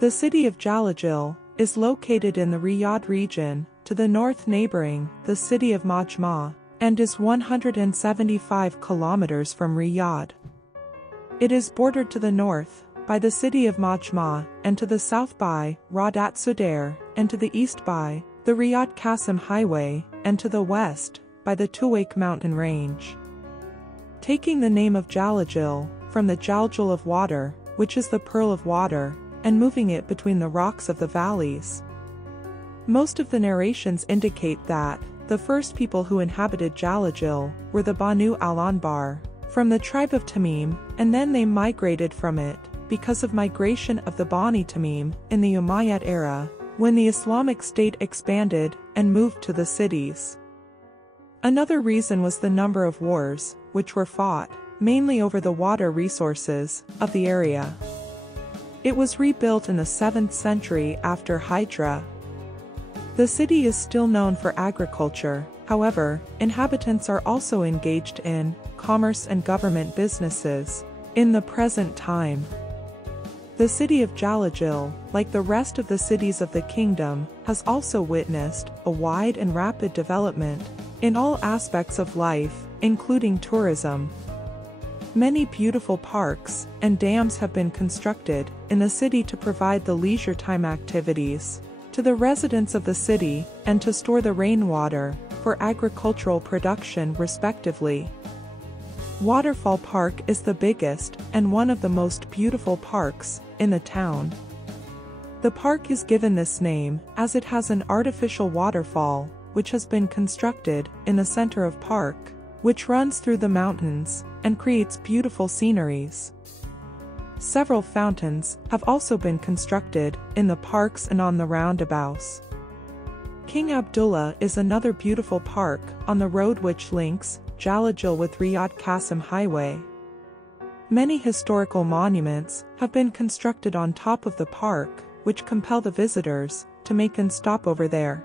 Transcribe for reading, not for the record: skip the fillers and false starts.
The city of Jalajil is located in the Riyadh region, to the north neighboring the city of Majmaah, and is 175 kilometers from Riyadh. It is bordered to the north by the city of Majmaah, and to the south by Rawdat Sudair, and to the east by the Riyadh-Qassim Highway, and to the west by the Tuwaiq mountain range. Taking the name of Jalajil from the Jaljal of water, which is the pearl of water, and moving it between the rocks of the valleys. Most of the narrations indicate that the first people who inhabited Jalajil were the Banu al-Anbar, from the tribe of Tamim, and then they migrated from it because of migration of the Bani Tamim in the Umayyad era, when the Islamic state expanded and moved to the cities. Another reason was the number of wars, which were fought, mainly over the water resources of the area. It was rebuilt in the 7th century after hijrah. The city is still known for agriculture, however, inhabitants are also engaged in commerce and government businesses in the present time. The city of Jalajil, like the rest of the cities of the kingdom, has also witnessed a wide and rapid development in all aspects of life, including tourism. Many beautiful parks and dams have been constructed in the city to provide the leisure time activities to the residents of the city and to store the rainwater for agricultural production respectively. Waterfall Park is the biggest and one of the most beautiful parks in the town. The park is given this name as it has an artificial waterfall which has been constructed in the center of park, which runs through the mountains and creates beautiful sceneries. Several fountains have also been constructed in the parks and on the roundabouts. King Abdullah is another beautiful park on the road which links Jalajil with Riyadh-Qassim Highway. Many historical monuments have been constructed on top of the park, which compel the visitors to make a stop over there.